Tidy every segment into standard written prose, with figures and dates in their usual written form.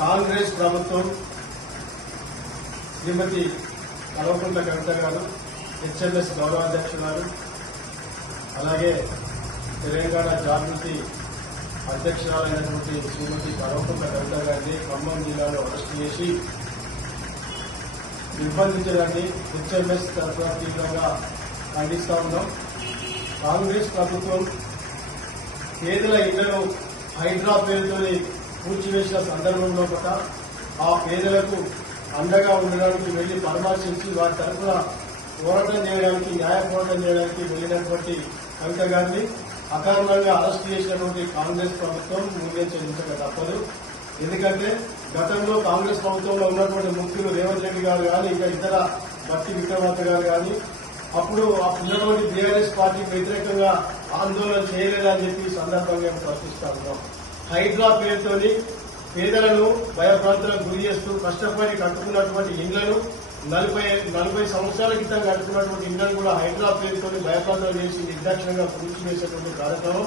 కాంగ్రెస్ ప్రభుత్వం శ్రీమతి కల్వకుంట్ల కవిత గారు, హెచ్ఎంఎస్ గౌరవాధ్యక్షురాలు, అలాగే తెలంగాణ జాగృతి అధ్యక్షురాలైనటువంటి శ్రీమతి కల్వకుంట్ల కవిత గారిని ఖమ్మం జిల్లాలో అరెస్టు చేసి నిర్బంధించడాన్ని హెచ్ఎంఎస్ తరఫున తీవ్రంగా ఖండిస్తా ఉన్నాం. కాంగ్రెస్ ప్రభుత్వం పేదల ఇళ్లను హైడ్రా పేరుతో కూల్చివేసిన సందర్భంలో కూడా ఆ పేదలకు అండగా ఉండడానికి వెళ్లి పరామర్శించి వారి తరఫున పోరాటం చేయడానికి, న్యాయ పోరాటం చేయడానికి వెళ్లినటువంటి కవిత గారిని అకారణంగా అరెస్టు చేసినటువంటి కాంగ్రెస్ ప్రభుత్వం మూల్యం చెల్లించక తప్పదు. ఎందుకంటే గతంలో కాంగ్రెస్ ప్రభుత్వంలో ఉన్నటువంటి ముఖ్యులు రేవంత్ రెడ్డి గారు కానీ, ఇంకా ఇతర భట్టి విక్రమార్క గారు కానీ అప్పుడు ఉన్నటువంటి బీఆర్ఎస్ పార్టీకి వ్యతిరేకంగా ఆందోళన చేయలేదని చెప్పి ఈ సందర్భంగా ప్రశ్నిస్తా ఉన్నాం. హైడ్రా పేరుతోని పేదలను భయప్రాంతాలకు గురి చేస్తూ కష్టపడి కట్టుకున్నటువంటి ఇళ్లను 40 సంవత్సరాల క్రితం కట్టుకున్నటువంటి ఇళ్లను కూడా హైడ్రా పేరుతోని భయప్రాంతాలు చేసి నిర్దాక్షిణ్యంగా కూల్చివేసేటువంటి కార్యక్రమం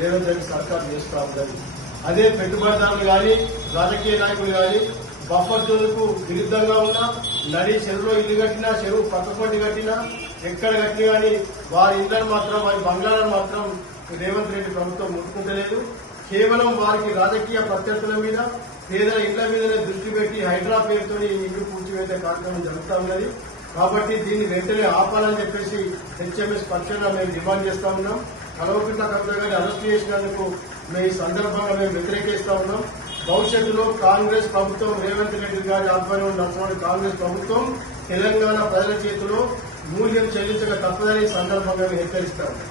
రేవంత్ రెడ్డి సర్కార్ చేస్తూ ఉన్నది. అదే పెట్టుబడిదారులు కానీ, రాజకీయ నాయకులు కానీ బఫర్ జోన్కు విరుద్ధంగా ఉన్నా, నడి చెరువులో ఇల్లు కట్టినా, చెరువు పక్కపొంటి కట్టినా, ఎక్కడ కట్టినా కానీ వారి ఇళ్లను మాత్రం, వారి బంగ్లాలను మాత్రం రేవంత్ రెడ్డి ప్రభుత్వం ముట్టుకుంటలేదు. కేవలం వారికి రాజకీయ ప్రత్యర్థుల మీద, పేదల ఇళ్ల మీదనే దృష్టి పెట్టి హైడ్రా పేరుతో ఇల్లు కూల్చివేసే కార్యక్రమం జరుగుతూ ఉన్నది. కాబట్టి దీన్ని వెంటనే ఆపాలని చెప్పేసి హెచ్ఎంఎస్ పక్షంగా మేము డిమాండ్ చేస్తా ఉన్నాం. కల్వకుంట్ల కవిత గారిని అరెస్టు చేసినందుకు మేము ఈ సందర్భంగా మేము వ్యతిరేకిస్తా ఉన్నాం. భవిష్యత్తులో కాంగ్రెస్ ప్రభుత్వం, రేవంత్ రెడ్డి గారి ఆధ్వర్యంలో నడుస్తున్న కాంగ్రెస్ ప్రభుత్వం తెలంగాణ ప్రజల చేతిలో మూల్యం చెల్లించక తప్పదని సందర్భంగా హెచ్చరిస్తా ఉన్నాం.